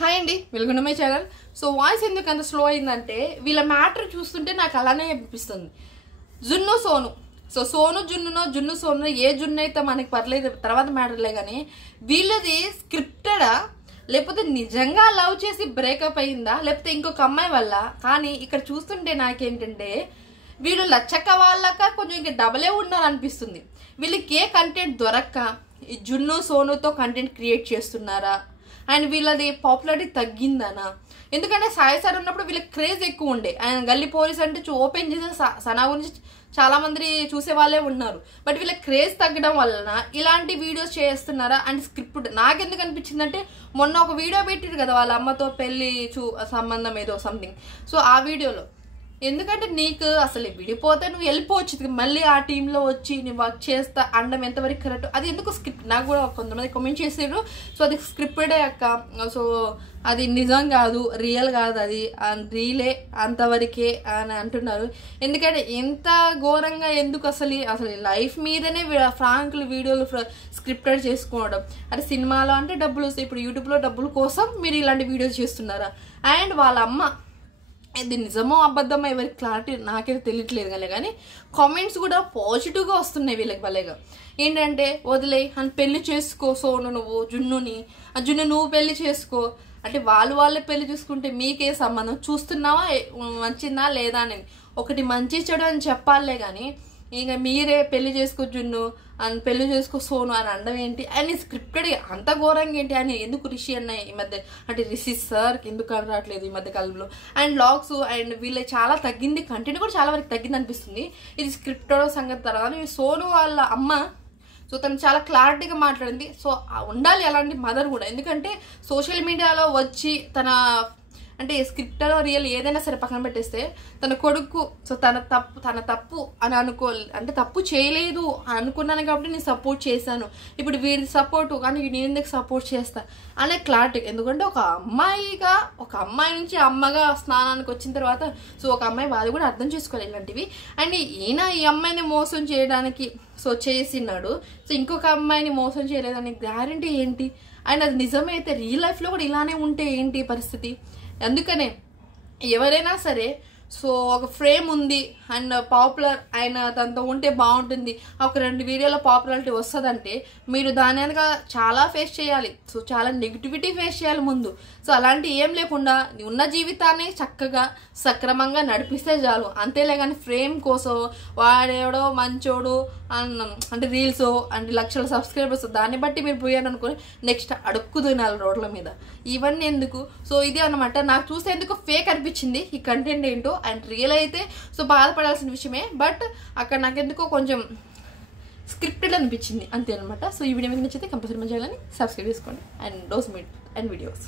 Hi అండి, welcome to my channel. So voice ఎందుకు అంత స్లో అయిందంటే వీళ్ళ మ్యాటర్ చూస్తుంటే నాకు అలానే అనిపిస్తుంది. జున్ను సోను, సో సోను జున్నునో జున్ను సోను ఏ జున్ను అయితే మనకి పర్లేదు, తర్వాత మ్యాటర్లే. కానీ వీళ్ళది స్క్రిప్టెడా లేకపోతే నిజంగా లవ్ చేసి బ్రేకప్ అయిందా లేకపోతే ఇంకొక అమ్మాయి వల్ల? కానీ ఇక్కడ చూస్తుంటే నాకేంటంటే వీళ్ళు లచ్చక్క వాళ్ళక కొంచెం ఇంకా డబలే ఉన్నారనిపిస్తుంది. వీళ్ళకి ఏ కంటెంట్ దొరక్క ఈ జున్ను సోనుతో కంటెంట్ క్రియేట్ చేస్తున్నారా అండ్ వీళ్ళది పాపులారిటీ తగ్గిందనా? ఎందుకంటే సాయి సార్ ఉన్నప్పుడు వీళ్ళకి క్రేజ్ ఎక్కువ ఉండే. ఆయన గల్లీ పోలీస్ అంటే ఓపెన్ చేసే సనా గురించి చాలా మంది చూసే వాళ్ళే ఉన్నారు. బట్ వీళ్ళకి క్రేజ్ తగ్గడం వలన ఇలాంటి వీడియోస్ చేస్తున్నారా అండ్ స్క్రిప్ట్ నాకెందుకు అనిపించిందంటే మొన్న ఒక వీడియో పెట్టారు కదా వాళ్ళ అమ్మతో పెళ్లి సంబంధం ఏదో సంథింగ్. సో ఆ వీడియోలో ఎందుకంటే నీకు అసలు విడిపోతే నువ్వు వెళ్ళిపోవచ్చు, మళ్ళీ ఆ టీంలో వచ్చి నేను వర్క్ చేస్తా అనడం ఎంతవరకు కరెక్ట్? అది ఎందుకు స్క్రిప్ట్? నాకు కూడా కొంతమంది కామెంట్ చేసారు. సో అది స్క్రిప్టెడే అక్క, సో అది నిజం కాదు, రియల్ కాదు, అది రీలే అంతవరకే అని అంటున్నారు. ఎందుకంటే ఎంత ఘోరంగా ఎందుకు అసలు లైఫ్ మీదనే ఫ్రాంక్లు వీడియోలు స్క్రిప్టెడ్ చేసుకోవడం. అంటే సినిమాలో అంటే డబ్బులు వస్తాయి, ఇప్పుడు యూట్యూబ్లో డబ్బుల కోసం మీరు ఇలాంటి వీడియోస్ చేస్తున్నారా? అండ్ వాళ్ళ అమ్మ ఇది నిజమో అబద్ధమో ఎవరికి క్లారిటీ నాకైతే తెలియట్లేదు కానీ కామెంట్స్ కూడా పాజిటివ్గా వస్తున్నాయి వీళ్ళకి భలేగా. ఏంటంటే వదిలే అని పెళ్లి చేసుకో సోను, నువ్వు జున్నుని, ఆ జున్ను నువ్వు పెళ్లి చేసుకో అంటే వాళ్ళే పెళ్లి చూసుకుంటే మీకే సంబంధం? చూస్తున్నావా మంచిందా లేదా అని ఒకటి మంచి చెడు అని చెప్పాలే కానీ ఇంకా మీరే పెళ్లి చేసుకో జున్ను అని పెళ్లి చేసుకో సోను అని అనడం ఏంటి? అని స్క్రిప్టెడ్ అంత ఘోరంగా ఏంటి అని ఎందుకు రిషి అన్నాయి ఈ మధ్య, అంటే రిషి సార్కి ఎందుకు అని రావట్లేదు ఈ మధ్య కాలంలో. అండ్ లాగ్స్ అండ్ వీళ్ళ చాలా తగ్గింది, కంటెంట్ కూడా చాలా వరకు తగ్గింది అనిపిస్తుంది. ఇది స్క్రిప్టెడ్ సంగతి తర్వాత సోను వాళ్ళ అమ్మ, సో తను చాలా క్లారిటీగా మాట్లాడింది. సో ఉండాలి అలాంటి మదర్ కూడా, ఎందుకంటే సోషల్ మీడియాలో వచ్చి తన అంటే స్క్రిప్టెడ్ రియల్ ఏదైనా సరే పక్కన పెట్టేస్తే తన కొడుకు సో తన తప్పు అని అంటే తప్పు చేయలేదు అనుకున్నాను కాబట్టి నేను సపోర్ట్ చేశాను, ఇప్పుడు వీడి సపోర్టు కానీ నేను ఎందుకు సపోర్ట్ చేస్తా అనే క్లారిటీ. ఎందుకంటే ఒక అమ్మాయి నుంచి అమ్మగా స్నానానికి వచ్చిన తర్వాత సో ఒక అమ్మాయి వాళ్ళు కూడా అర్థం చేసుకోవాలి ఇలాంటివి. అండ్ ఈయన ఈ అమ్మాయిని మోసం చేయడానికి సో చేసినాడు, సో ఇంకొక అమ్మాయిని మోసం చేయలేదని గ్యారంటీ ఏంటి? అండ్ అది నిజమైతే రియల్ లైఫ్లో కూడా ఇలానే ఉంటే ఏంటి పరిస్థితి? అందుకనే ఎవరైనా సరే సో ఒక ఫ్రేమ్ ఉంది అండ్ పాపులర్ ఆయన తనతో ఉంటే బాగుంటుంది, ఒక 2 వీడియోలో పాపులారిటీ వస్తుందంటే మీరు దాని వెనక చాలా ఫేస్ చేయాలి, సో చాలా నెగిటివిటీ ఫేస్ చేయాలి ముందు. సో అలాంటి ఏం లేకుండా ఉన్న జీవితాన్ని చక్కగా సక్రమంగా నడిపిస్తే చాలు, అంతేలే. కానీ ఫ్రేమ్ కోసం వాడేవడో మంచోడు అంటే రీల్స్ అంటే లక్షల సబ్స్క్రైబర్స్ దాన్ని బట్టి మీరు పోయారు అనుకుని నెక్స్ట్ అడుక్కు తినాలి రోడ్ల మీద, ఇవన్నీ ఎందుకు? సో ఇది అనమాట నాకు చూస్తే ఎందుకు ఫేక్ అనిపించింది ఈ కంటెంట్ ఏంటో. అండ్ రియల్ అయితే సో బాధపడాల్సిన విషయమే, బట్ అక్కడ నాకెందుకో కొంచెం స్క్రిప్టెడ్ అనిపించింది అంతే అనమాట. సో ఈ వీడియో మీకు నచ్చితే కంపల్సరీ మన ఛానల్ని సబ్స్క్రైబ్ చేసుకోండి and dose meet and videos.